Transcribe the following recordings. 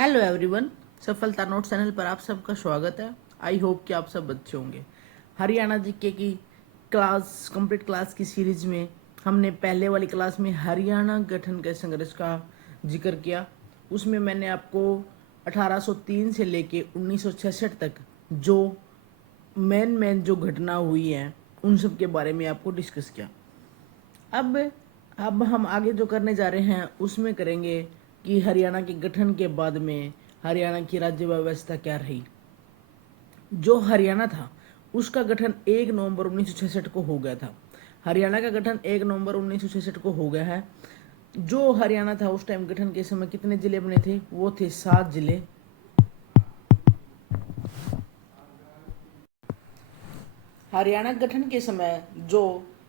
Hello everyone, सफलता note channel पर आप सबका स्वागत है। आई होप कि आप सब अच्छे होंगे। हरियाणा जीके की कंप्लीट क्लास की सीरीज में हमने पहले वाली क्लास में हरियाणा गठन के संघर्ष का जिक्र किया। उसमें मैंने आपको 1803 से लेके 1966 तक जो मेन जो घटना हुई है उन सब के बारे में आपको डिस्कस किया। अब अब हम आगे जो करने जा रहे हैं उसमें करेंगे कि हरियाणा के गठन के बाद में हरियाणा की राज्य व्यवस्था क्या रही। जो हरियाणा था उसका गठन 1 नवंबर 1966 को हो गया था। हरियाणा का गठन 1 नवंबर 1966 को हो गया है। जो हरियाणा था उस टाइम गठन के समय कितने जिले बने थे? वो थे 7 जिले। हरियाणा गठन के समय जो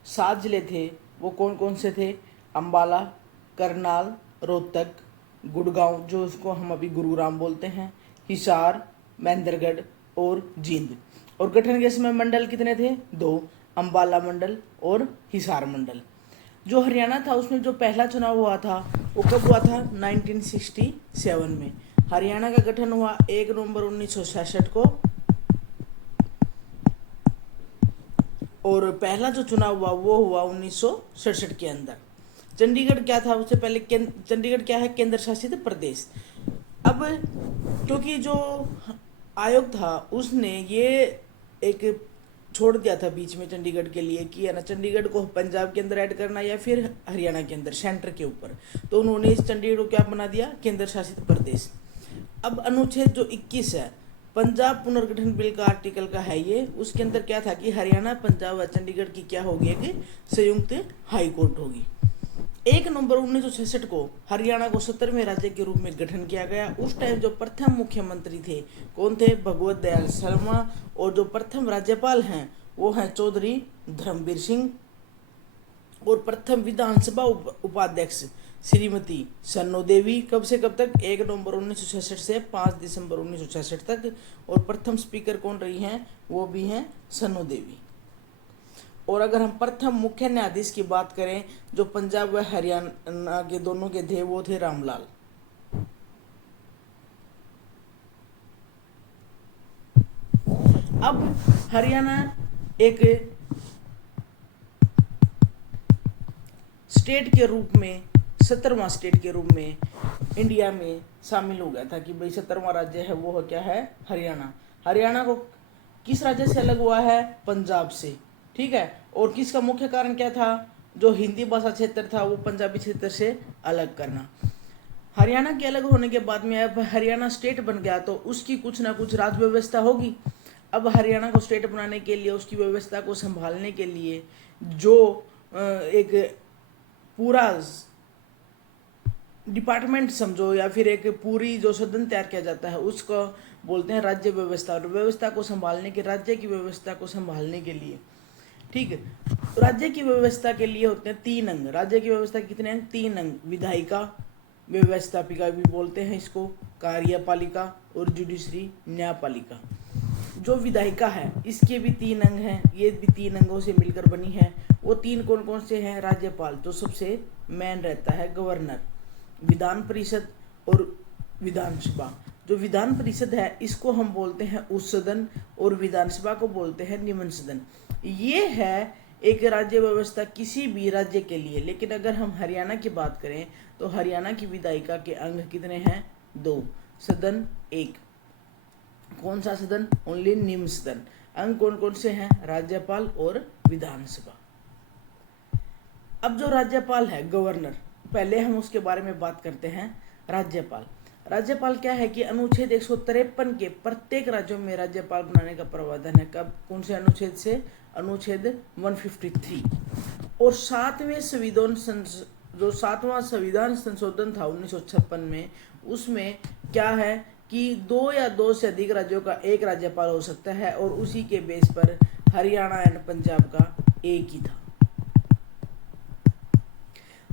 7 जिले थे वो कौन कौन से थे? अंबाला, करनाल, रोहतक, गुड़गांव जो उसको हम अभी गुरुग्राम बोलते हैं, हिसार, महेंद्रगढ़ और जींद। और गठन के समय मंडल कितने थे? 2, अंबाला मंडल और हिसार मंडल। जो हरियाणा था उसमें जो पहला चुनाव हुआ था वो कब हुआ था? 1967 में। हरियाणा का गठन हुआ 1 नवंबर 1966 को और पहला जो चुनाव हुआ वो हुआ 1967 के अंदर। चंडीगढ़ क्या था उससे पहले? चंडीगढ़ क्या है? केंद्र शासित प्रदेश। अब क्योंकि जो आयोग था उसने ये एक छोड़ दिया था बीच में चंडीगढ़ के लिए कि है ना, चंडीगढ़ को पंजाब के अंदर ऐड करना या फिर हरियाणा के अंदर सेंटर के ऊपर, तो उन्होंने इस चंडीगढ़ को क्या बना दिया? केंद्र शासित प्रदेश। अब अनुच्छेद जो 21 है पंजाब पुनर्गठन बिल का आर्टिकल का है ये, उसके अंदर क्या था कि हरियाणा, पंजाब व चंडीगढ़ की क्या होगी? कि संयुक्त हाई कोर्ट होगी। 1 नवंबर 1966 को हरियाणा को 17वें राज्य के रूप में गठन किया गया। उस टाइम जो प्रथम मुख्यमंत्री थे कौन थे? भगवत दयाल शर्मा। और जो प्रथम राज्यपाल हैं वो हैं चौधरी धर्मवीर सिंह। और प्रथम विधानसभा उपाध्यक्ष श्रीमती सन्नो देवी। कब से कब तक? 1 नवंबर 1966 से 5 दिसंबर 1966 तक। और प्रथम स्पीकर कौन रही हैं? वो भी हैं सन्नो देवी। और अगर हम प्रथम मुख्य न्यायाधीश की बात करें जो पंजाब व हरियाणा के दोनों के थे वो थे रामलाल। अब हरियाणा एक स्टेट के रूप में, 17वां स्टेट के रूप में इंडिया में शामिल हो गया था कि भाई 17वां राज्य है वो क्या है? हरियाणा। हरियाणा को किस राज्य से अलग हुआ है? पंजाब से। ठीक है। और किसका मुख्य कारण क्या था? जो हिंदी भाषा क्षेत्र था वो पंजाबी क्षेत्र से अलग करना। हरियाणा के अलग होने के बाद में अब हरियाणा स्टेट बन गया तो उसकी कुछ ना कुछ राज्य व्यवस्था होगी। अब हरियाणा को स्टेट बनाने के लिए, उसकी व्यवस्था को संभालने के लिए जो एक पूरा डिपार्टमेंट समझो या फिर एक पूरी जो सदन तैयार किया जाता है उसको बोलते हैं राज्य व्यवस्था। और व्यवस्था को संभालने के, राज्य की व्यवस्था को संभालने के लिए, ठीक है, राज्य की व्यवस्था के लिए होते हैं 3 अंग। राज्य की व्यवस्था कितने अंग? 3 अंग। विधायिका, व्यवस्थापिका भी बोलते हैं इसको, कार्यपालिका और जुडिशरी, न्यायपालिका। जो विधायिका है इसके भी 3 अंग हैं, ये भी 3 अंगों से मिलकर बनी है। वो 3 कौन कौन से हैं? राज्यपाल जो सबसे मेन रहता है, गवर्नर, विधान परिषद और विधानसभा। जो विधान परिषद है इसको हम बोलते हैं उच्च सदन और विधानसभा को बोलते हैं निम्न सदन। ये है एक राज्य व्यवस्था किसी भी राज्य के लिए। लेकिन अगर हम हरियाणा की बात करें तो हरियाणा की विधायिका के अंग कितने हैं? 2, सदन 1। कौन सा सदन? ओनली निम्न सदन। अंग कौन कौन से हैं? राज्यपाल और विधानसभा। अब जो राज्यपाल है, गवर्नर, पहले हम उसके बारे में बात करते हैं। राज्यपाल, राज्यपाल क्या है कि अनुच्छेद 153 के प्रत्येक राज्यों में राज्यपाल बनाने का प्रावधान है। कब? कौन से अनुच्छेद से? अनुच्छेद 153। और 7वें संविधान जो 7वां संविधान संशोधन था 1956 में, उसमें क्या है कि 2 या 2 से अधिक राज्यों का एक राज्यपाल हो सकता है और उसी के बेस पर हरियाणा एंड पंजाब का एक ही था।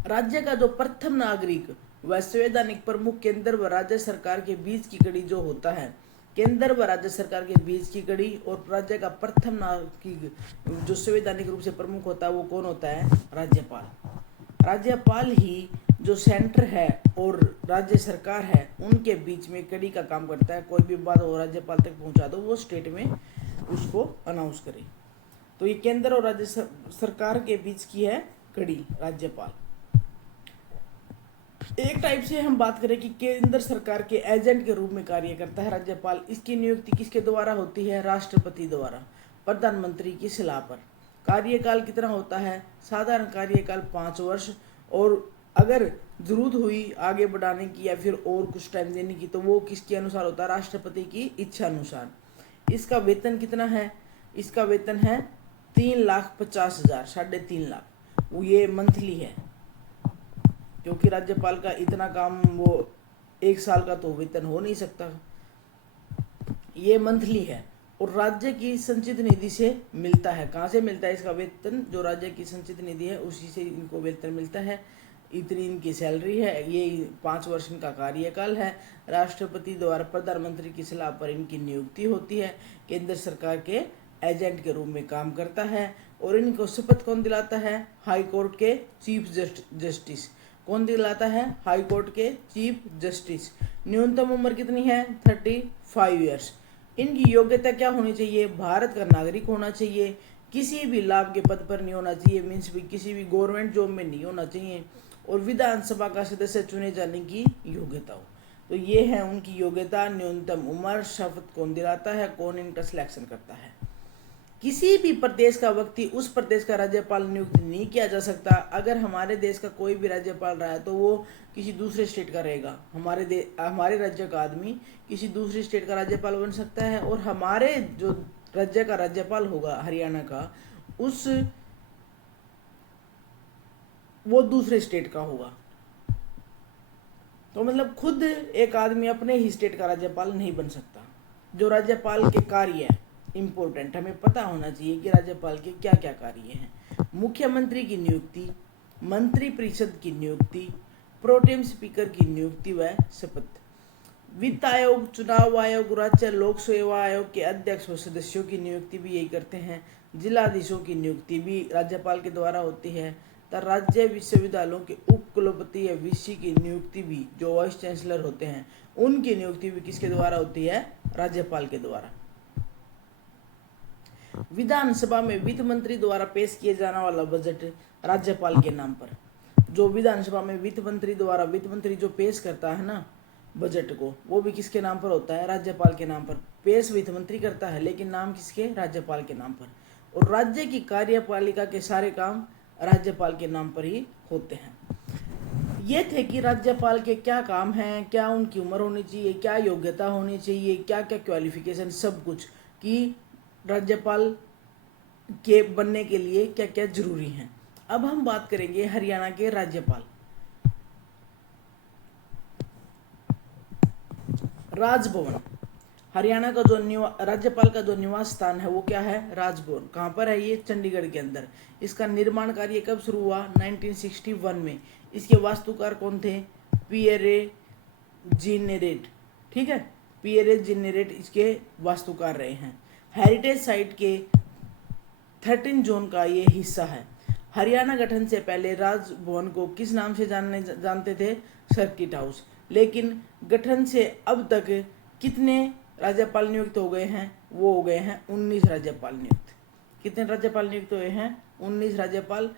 राज्य का जो प्रथम नागरिक व संवैधानिक प्रमुख केंद्र व राज्य सरकार के बीच की कड़ी जो होता है, केंद्र व राज्य सरकार के बीच की कड़ी, और राज्य का प्रथम नागरिक जो संवैधानिक रूप से प्रमुख होता है वो कौन होता है? राज्यपाल। राज्यपाल ही जो सेंटर है और राज्य सरकार है उनके बीच में कड़ी का काम करता है। कोई भी बात वो राज्यपाल तक पहुंचा दो, वो स्टेट में उसको अनाउंस करे। तो ये केंद्र और राज्य सरकार के बीच की है कड़ी राज्यपाल। एक टाइप से हम बात करें कि केंद्र सरकार के एजेंट के रूप में कार्य करता है राज्यपाल। इसकी नियुक्ति किसके द्वारा होती है? राष्ट्रपति द्वारा, प्रधानमंत्री की सलाह पर। कार्यकाल कितना होता है? साधारण कार्यकाल 5 वर्ष, और अगर जरूरत हुई आगे बढ़ाने की या फिर और कुछ टाइम देने की तो वो किसके अनुसार होता है? राष्ट्रपति की इच्छा अनुसार। इसका वेतन कितना है? इसका वेतन है 3,50,000, 3.5 लाख। ये मंथली है, क्योंकि राज्यपाल का इतना काम वो 1 साल का तो वेतन हो नहीं सकता। ये मंथली है और राज्य की संचित निधि से मिलता है। कहाँ से मिलता है इसका वेतन? जो राज्य की संचित निधि है उसी से इनको वेतन मिलता है। इतनी इनकी सैलरी है। ये 5 वर्ष इनका कार्यकाल है। राष्ट्रपति द्वारा प्रधानमंत्री की सलाह पर इनकी नियुक्ति होती है। केंद्र सरकार के एजेंट के रूप में काम करता है। और इनको शपथ कौन दिलाता है? हाई कोर्ट के चीफ जस्टिस। कौन दिलाता है? हाई कोर्ट के चीफ जस्टिस। न्यूनतम उम्र कितनी है? 35 ईयर्स। इनकी योग्यता क्या होनी चाहिए? भारत का नागरिक होना चाहिए। किसी भी लाभ के पद पर नहीं होना चाहिए, मीन्स भी किसी भी गवर्नमेंट जॉब में नहीं होना चाहिए। और विधानसभा का सदस्य चुने जाने की योग्यता हो। तो ये है उनकी योग्यता, न्यूनतम उम्र, शपथ कौन दिलाता है, कौन इनका सिलेक्शन करता है। किसी भी प्रदेश का व्यक्ति उस प्रदेश का राज्यपाल नियुक्त नहीं किया जा सकता। अगर हमारे देश का कोई भी राज्यपाल रहा है तो वो किसी दूसरे स्टेट का रहेगा। हमारे राज्य का आदमी किसी दूसरे स्टेट का राज्यपाल बन सकता है, और हमारे जो राज्य का राज्यपाल होगा हरियाणा का, वो दूसरे स्टेट का होगा। तो मतलब खुद एक आदमी अपने ही स्टेट का राज्यपाल नहीं बन सकता। जो राज्यपाल के कार्य है इम्पोर्टेंट, हमें पता होना चाहिए कि राज्यपाल के क्या क्या कार्य हैं। मुख्यमंत्री की नियुक्ति, मंत्री परिषद की नियुक्ति, प्रोटेम स्पीकर की नियुक्ति व शपथ। वित्त आयोग, चुनाव आयोग, राज्य लोक सेवा आयोग के अध्यक्ष व सदस्यों की नियुक्ति भी यही करते हैं। जिलाधीशों की नियुक्ति भी राज्यपाल के द्वारा होती है। तो राज्य विश्वविद्यालयों के उप कुलपति या वीसी की नियुक्ति भी, जो वाइस चांसलर होते हैं, उनकी नियुक्ति भी किसके द्वारा होती है? राज्यपाल के द्वारा। विधानसभा में वित्त मंत्री द्वारा पेश किए जाने वाला बजट राज्यपाल के नाम पर। जो विधानसभा में वित्त मंत्री जो पेश करता है ना बजट को, वो भी किसके नाम पर होता है? राज्यपाल के नाम पर। पेश वित्त मंत्री करता है लेकिन नाम किसके? राज्यपाल के नाम पर। और राज्य की कार्यपालिका के सारे काम राज्यपाल के नाम पर ही होते हैं। ये थे कि राज्यपाल के क्या काम हैं, क्या उनकी उम्र होनी चाहिए, क्या योग्यता होनी चाहिए, क्या क्या क्वालिफिकेशन, सब कुछ कि राज्यपाल के बनने के लिए क्या क्या जरूरी है। अब हम बात करेंगे हरियाणा के राज्यपाल। राजभवन, हरियाणा का जो राज्यपाल का जो निवास स्थान है वो क्या है? राजभवन। कहाँ पर है ये? चंडीगढ़ के अंदर। इसका निर्माण कार्य कब शुरू हुआ? 1961 में। इसके वास्तुकार कौन थे? पियरे जिनेरेट। ठीक है, पियरे जिनेरेट इसके वास्तुकार रहे हैं। हेरिटेज साइट के 13 जोन का ये हिस्सा है। हरियाणा गठन से पहले राजभवन को किस नाम से जानते थे? Circuit house. लेकिन गठन से अब तक कितने राज्यपाल नियुक्त हो गए हैं? वो हो गए हैं 19 राज्यपाल नियुक्त। कितने राज्यपाल नियुक्त हुए हैं? 19 राज्यपाल।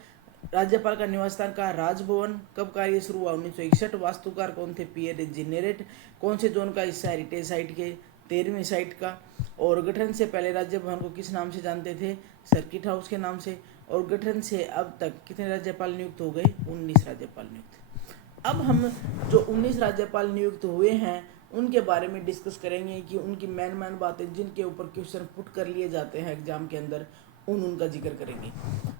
राज्यपाल का निवास स्थान का राजभवन। कब कार्य शुरू हुआ? 1961। वास्तुकार कौन थे? पियरे जिनेरेट। कौन से जोन का हिस्सा? हेरिटेज साइट के 13वीं साइट का। और गठन से पहले राज्यभवन को किस नाम से जानते थे? सर्किट हाउस के नाम से। और गठन से अब तक कितने राज्यपाल नियुक्त हो गए? 19 राज्यपाल नियुक्त। अब हम जो 19 राज्यपाल नियुक्त हुए हैं उनके बारे में डिस्कस करेंगे कि उनकी मेन बातें जिनके ऊपर क्वेश्चन पुट कर लिए जाते हैं एग्जाम के अंदर, उनका जिक्र करेंगे।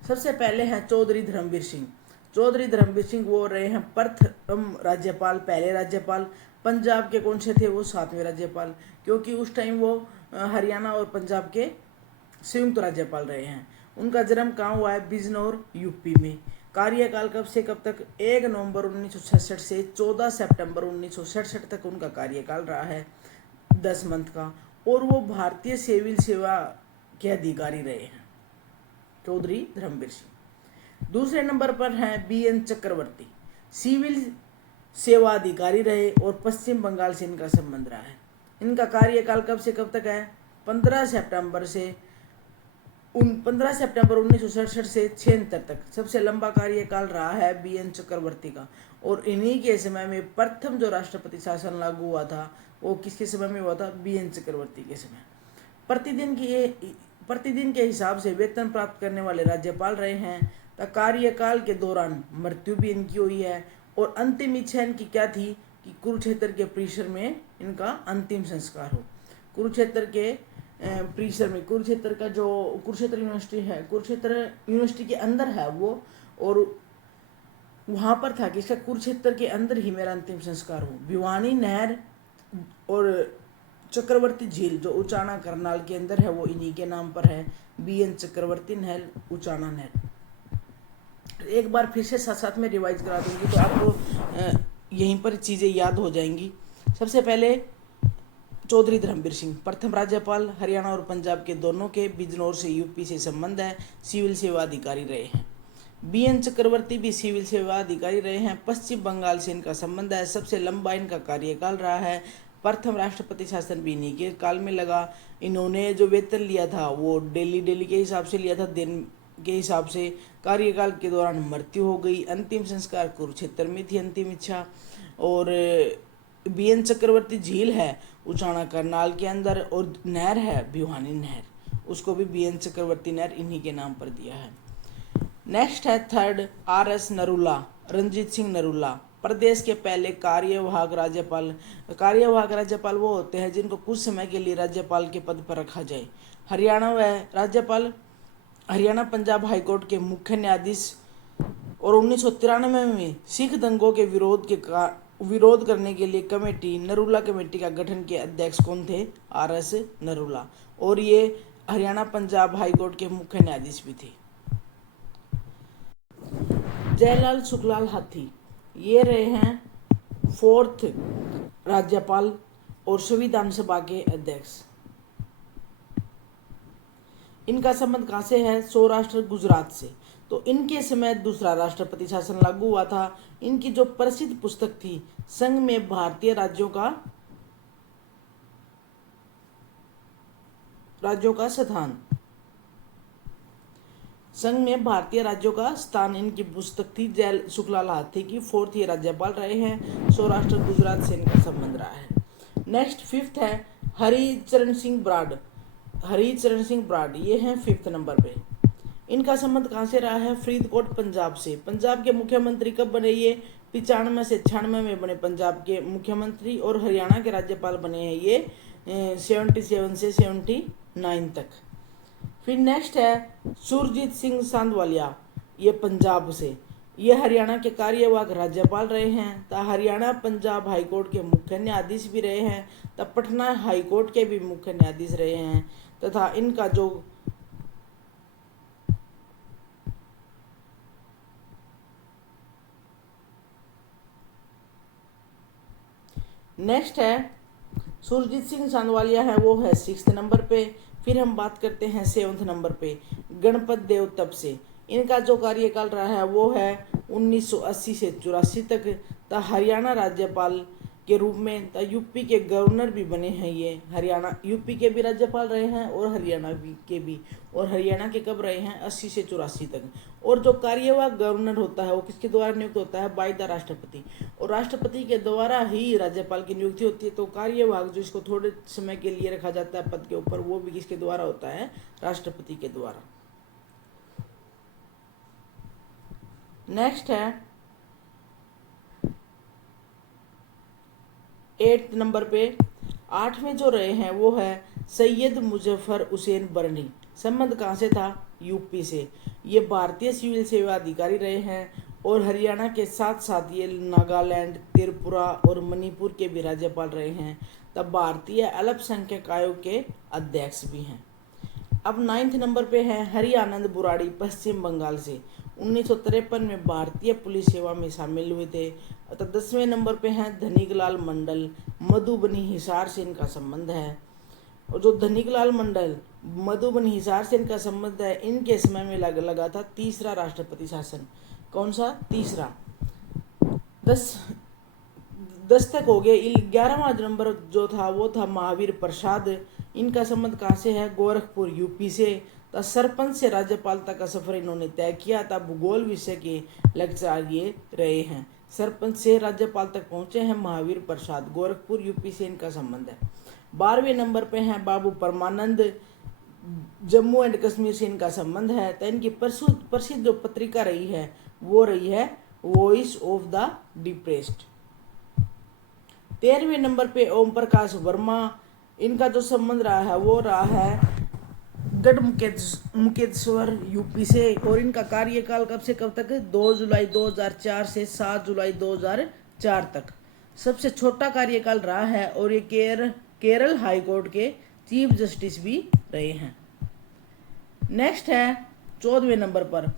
सबसे पहले हैं चौधरी धर्मवीर सिंह। चौधरी धर्मवीर सिंह वो रहे हैं प्रथम राज्यपाल, पहले राज्यपाल। पंजाब के कौन से थे? वो 7वें राज्यपाल, क्योंकि उस टाइम वो हरियाणा और पंजाब के संयुक्त राज्यपाल रहे हैं। उनका जन्म कहाँ हुआ है? बिजनौर, यूपी में। कार्यकाल कब से कब तक? 1 नवंबर 1966 से 14 सितंबर 1967 तक उनका कार्यकाल रहा है, 10 मंथ का। और वो भारतीय सिविल सेवा के अधिकारी रहे हैं चौधरी धर्मवीर सिंह। दूसरे नंबर पर हैं BN चक्रवर्ती। सिविल सेवा अधिकारी रहे और पश्चिम बंगाल से इनका संबंध रहा है। इनका कार्यकाल कब से कब तक है? 15 सितंबर 1967 से 76 तक सबसे लंबा कार्यकाल रहा है BN चक्रवर्ती का। और इन्हीं के समय में प्रथम जो राष्ट्रपति शासन लागू हुआ था वो किसके समय में हुआ था? BN चक्रवर्ती के समय। प्रतिदिन के हिसाब से वेतन प्राप्त करने वाले राज्यपाल रहे हैं। तो कार्यकाल के दौरान मृत्यु भी इनकी हुई है। और अंतिम इच्छा इनकी क्या थी कि कुरुक्षेत्र के परिसर में इनका अंतिम संस्कार हो। कुरुक्षेत्र के परिसर में, कुरुक्षेत्र का जो कुरुक्षेत्र यूनिवर्सिटी है, कुरुक्षेत्र यूनिवर्सिटी के अंदर है वो, और वहां पर था कि इसका कुरुक्षेत्र के अंदर ही मेरा अंतिम संस्कार हो। भिवानी नहर और चक्रवर्ती झील जो उचाना करनाल के अंदर है वो इन्हीं के नाम पर है। BN चक्रवर्ती नहर, उचाना नहर। एक बार फिर से साथ साथ में रिवाइज करा दूंगी तो आपको यहीं पर चीज़ें याद हो जाएंगी। सबसे पहले चौधरी धर्मवीर सिंह प्रथम राज्यपाल, हरियाणा और पंजाब के दोनों के, बिजनौर से UP से संबंध है, सिविल सेवा अधिकारी रहे हैं। BN चक्रवर्ती भी सिविल सेवा अधिकारी रहे हैं, पश्चिम बंगाल से इनका संबंध है, सबसे लंबा इनका कार्यकाल रहा है, प्रथम राष्ट्रपति शासन भी इन्हीं के काल में लगा। इन्होंने जो वेतन लिया था वो डेली के हिसाब से लिया था, दिन के हिसाब से। कार्यकाल के दौरान मृत्यु हो गई। अंतिम संस्कार कुरुक्षेत्र में थी अंतिम इच्छा। और BN चक्रवर्ती झील है उचाना करनाल के अंदर, और नहर है भिवानी नहर, उसको भी BN चक्रवर्ती नहर इन्हीं के नाम पर दिया है। नेक्स्ट है थर्ड RS नरूला, रणजीत सिंह नरूला, प्रदेश के पहले कार्यवाहक राज्यपाल। कार्यवाहक राज्यपाल वो होते हैं जिनको कुछ समय के लिए राज्यपाल के पद पर रखा जाए। हरियाणा व राज्यपाल हरियाणा पंजाब हाईकोर्ट के मुख्य न्यायाधीश। और 1993 में सिख दंगों के विरोध करने के लिए कमेटी, नरूला कमेटी का गठन के अध्यक्ष कौन थे? RS नरूला। और ये हरियाणा पंजाब हाईकोर्ट के मुख्य न्यायाधीश भी थे। जयलाल सुखलाल हाथी, ये रहे हैं 4th राज्यपाल और संविधान सभा के अध्यक्ष। इनका संबंध कहाँ से है? सौराष्ट्र गुजरात से। तो इनके समय दूसरा राष्ट्रपति शासन लागू हुआ था। इनकी जो प्रसिद्ध पुस्तक थी संघ में भारतीय राज्यों का स्थान, संघ में भारतीय राज्यों का स्थान, इनकी पुस्तक थी। जय सुखलाल हाथी की 4th ये राज्यपाल रहे हैं। सौराष्ट्र गुजरात से इनका संबंध रहा है। नेक्स्ट 5th है हरिचरण सिंह ब्राड, ये हैं 5th नंबर पे। इनका संबंध कहाँ से रहा है? फरीदकोट पंजाब से। पंजाब के मुख्यमंत्री कब बने? ये 95 से 96 में बने पंजाब के मुख्यमंत्री। और हरियाणा के राज्यपाल बने हैं ये 77 से 79 तक। फिर नेक्स्ट है सुरजीत सिंह सांधवालिया, ये पंजाब से। ये हरियाणा के कार्यवाहक राज्यपाल रहे हैं। तो हरियाणा पंजाब हाईकोर्ट के मुख्य न्यायाधीश भी रहे हैं। तो पटना हाईकोर्ट के भी मुख्य न्यायाधीश रहे हैं। तथा इनका जो नेक्स्ट है सुरजीत सिंह सांधवालिया है, वो है 6th नंबर पे। फिर हम बात करते हैं 7th नंबर पे गणपत देव तप से। इनका जो कार्यकाल रहा है वो है 1980 से 84 तक। तो हरियाणा राज्यपाल के रूप में UP के गवर्नर भी बने हैं ये। हरियाणा UP के भी राज्यपाल रहे हैं और हरियाणा के भी। और हरियाणा के कब रहे हैं? 80 से 84 तक। और जो कार्यवाहक गवर्नर होता है वो किसके द्वारा नियुक्त होता है? बाय द राष्ट्रपति। और राष्ट्रपति के द्वारा ही राज्यपाल की नियुक्ति होती है। तो कार्यवाहक जो इसको थोड़े समय के लिए रखा जाता है पद के ऊपर, वो भी किसके द्वारा होता है? राष्ट्रपति के द्वारा। नेक्स्ट है 8th नंबर पे 8वें जो रहे हैं वो है सैयद मुजफ्फर हुसैन बरनी। संबंध कहाँ से था? UP से। ये भारतीय सिविल सेवा अधिकारी रहे हैं। और हरियाणा के साथ साथ ये नागालैंड, त्रिपुरा और मणिपुर के भी राज्यपाल रहे हैं। तब भारतीय अल्पसंख्यक आयोग के अध्यक्ष भी हैं। अब 9th नंबर पे है हरिआनंद बुराड़ी, पश्चिम बंगाल से। 1953 में भारतीय पुलिस सेवा में शामिल हुए थे। तो 10वें नंबर पे हैं धनिकलाल मंडल, मधुबनी हिसार से इनका संबंध है। और जो धनिकलाल मंडल मधुबनी हिसार से इनका संबंध है, इनके समय में लगा था तीसरा राष्ट्रपति शासन। कौन सा? तीसरा। 10 तक हो गए। 11वां नंबर जो था वो था महावीर प्रसाद। इनका संबंध कहाँ से है? गोरखपुर यूपी से। तो सरपंच से राज्यपाल तक का सफर इन्होंने तय किया था। भूगोल विषय के लेक्चर ये रहे हैं। सरपंच से राज्यपाल तक पहुंचे हैं महावीर प्रसाद, गोरखपुर यूपी से इनका संबंध है। 12वें नंबर पे हैं बाबू परमानंद, जम्मू एंड कश्मीर से इनका संबंध है। तो इनकी प्रसिद्ध जो पत्रिका रही है वो रही है वॉइस ऑफ द डिप्रेस्ड। 13वें नंबर पे ओम प्रकाश वर्मा, इनका जो संबंध रहा है वो रहा है गढ़ मुकेश्वर यूपी से। और इनका कार्यकाल कब से कब तक? 2 जुलाई 2004 से 7 जुलाई 2004 तक। सबसे छोटा कार्यकाल रहा है और ये केरल हाई कोर्ट के चीफ जस्टिस भी रहे हैं। नेक्स्ट है 14वें नंबर पर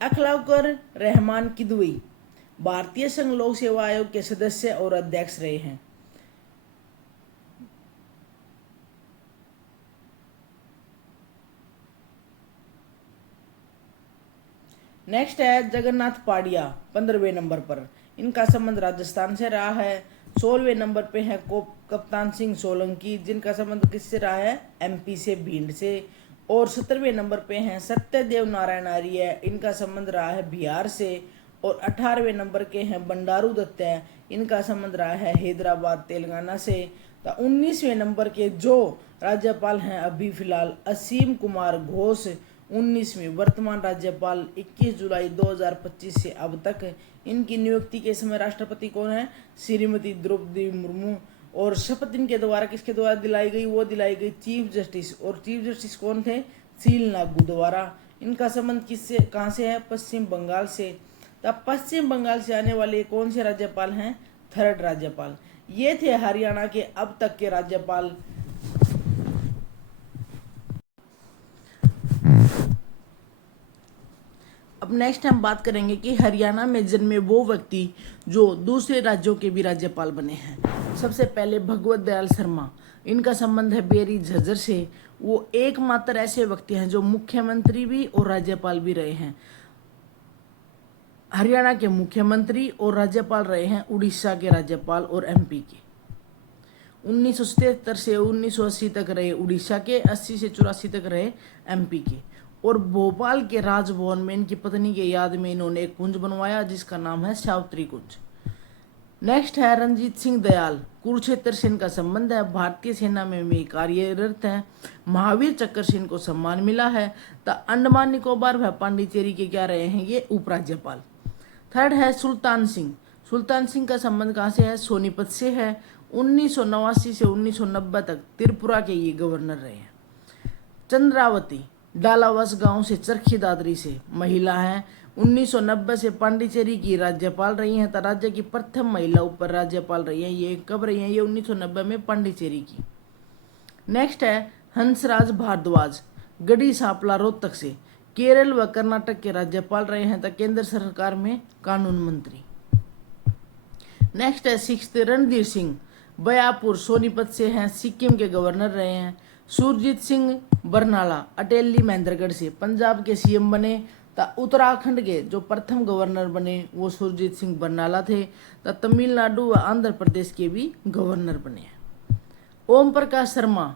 अखलाउकर रहमान किदवई, भारतीय संघ लोक सेवा आयोग के सदस्य और अध्यक्ष रहे हैं। नेक्स्ट है जगन्नाथ पाडिया, 15वें नंबर पर। इनका संबंध राजस्थान से रहा है। 16वें नंबर पे है कप्तान सिंह सोलंकी, जिनका संबंध किससे रहा है? एमपी से, भिंड से। और 17वें नंबर पे हैं सत्यदेव नारायण आर्य, इनका संबंध रहा है बिहार से। और 18वें नंबर के हैं बंडारू दत्त, इनका संबंध रहा है हैदराबाद तेलंगाना से। तो 19वें नंबर के जो राज्यपाल हैं अभी फिलहाल असीम कुमार घोष, 19वें वर्तमान राज्यपाल 21 जुलाई 2025 से अब तक। इनकी नियुक्ति के समय राष्ट्रपति कौन है? श्रीमती द्रौपदी मुर्मू। और शपथ इनके द्वारा किसके द्वारा दिलाई गई? वो दिलाई गई चीफ जस्टिस। और चीफ जस्टिस कौन थे? सील नागू द्वारा। इनका संबंध किससे, कहाँ से है? पश्चिम बंगाल से। तब पश्चिम बंगाल से आने वाले कौन से राज्यपाल हैं? 3rd राज्यपाल। ये थे हरियाणा के अब तक के राज्यपाल। अब नेक्स्ट हम बात करेंगे कि हरियाणा में जन्मे वो व्यक्ति जो दूसरे राज्यों के भी राज्यपाल बने हैं। सबसे पहले भगवत दयाल शर्मा, इनका संबंध है बेरी झज्जर से। वो एकमात्र ऐसे व्यक्ति हैं जो मुख्यमंत्री भी और राज्यपाल भी रहे हैं। हरियाणा के मुख्यमंत्री और राज्यपाल रहे हैं उड़ीसा के राज्यपाल और एमपी के। 1977 से 1980 तक रहे उड़ीसा के, 80 से 84 तक रहे एमपी के। और भोपाल के राजभवन में इनकी पत्नी के याद में इन्होंने एक कुंज बनवाया जिसका नाम है सावित्री कुंज। नेक्स्ट है रंजीत सिंह दयाल, कुरुक्षेत्र से इनका संबंध है। भारतीय सेना में भी कार्यरत है। महावीर चक्र से इनको सम्मान मिला है। तो अंडमान निकोबार व पांडिचेरी के क्या रहे हैं? ये उपराज्यपाल। 3rd है सुल्तान सिंह। सुल्तान सिंह का संबंध कहाँ से है? सोनीपत से है। 1989 से 1990 तक त्रिपुरा के ये गवर्नर रहे हैं। चंद्रावती डालावस गांव से, चरखी दादरी से महिला हैं। 1990 से पांडिचेरी की राज्यपाल रही हैं। तो राज्य की प्रथम महिला उप राज्यपाल रही हैं। ये कब रही हैं? ये 1990 में पांडिचेरी की। नेक्स्ट है हंसराज भारद्वाज, गढ़ी सांपला रोहतक से, केरल व कर्नाटक के राज्यपाल रहे हैं। तो केंद्र सरकार में कानून मंत्री। नेक्स्ट है 6th रणधीर सिंह, बयापुर सोनीपत से हैं, सिक्किम के गवर्नर रहे हैं। सुरजीत सिंह बरनाला, अटेली महेंद्रगढ़ से, पंजाब के सीएम बने। उत्तराखंड के जो प्रथम गवर्नर बने वो सुरजीत सिंह बरनाला थे। तमिलनाडु व आंध्र प्रदेश के भी गवर्नर बने हैं। ओम प्रकाश शर्मा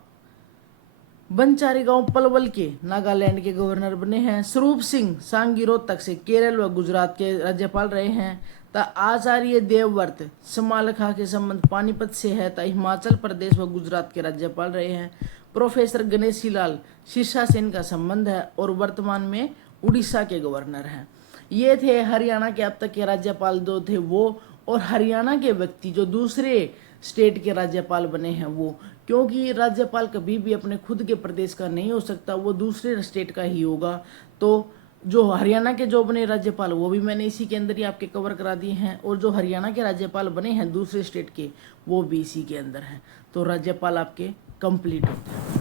बंचारी गांव पलवल के, नागालैंड के गवर्नर बने हैं। स्वरूप सिंह सांगी रोहतक से, केरल व गुजरात के राज्यपाल रहे हैं। आचार्य देवव्रत समालखा के संबंध पानीपत से है। हिमाचल प्रदेश व गुजरात के राज्यपाल रहे हैं। प्रोफेसर गणेशी लाल सिरसा से इनका संबंध है और वर्तमान में उड़ीसा के गवर्नर हैं। ये थे हरियाणा के अब तक के राज्यपाल जो थे वो, और हरियाणा के व्यक्ति जो दूसरे स्टेट के राज्यपाल बने हैं वो। क्योंकि राज्यपाल कभी भी अपने खुद के प्रदेश का नहीं हो सकता, वो दूसरे स्टेट का ही होगा। तो जो हरियाणा के जो बने राज्यपाल वो भी मैंने इसी के अंदर ही आपके कवर करा दिए हैं, और जो हरियाणा के राज्यपाल बने हैं दूसरे स्टेट के वो भी इसी के अंदर हैं। तो राज्यपाल आपके कंप्लीट होते हैं।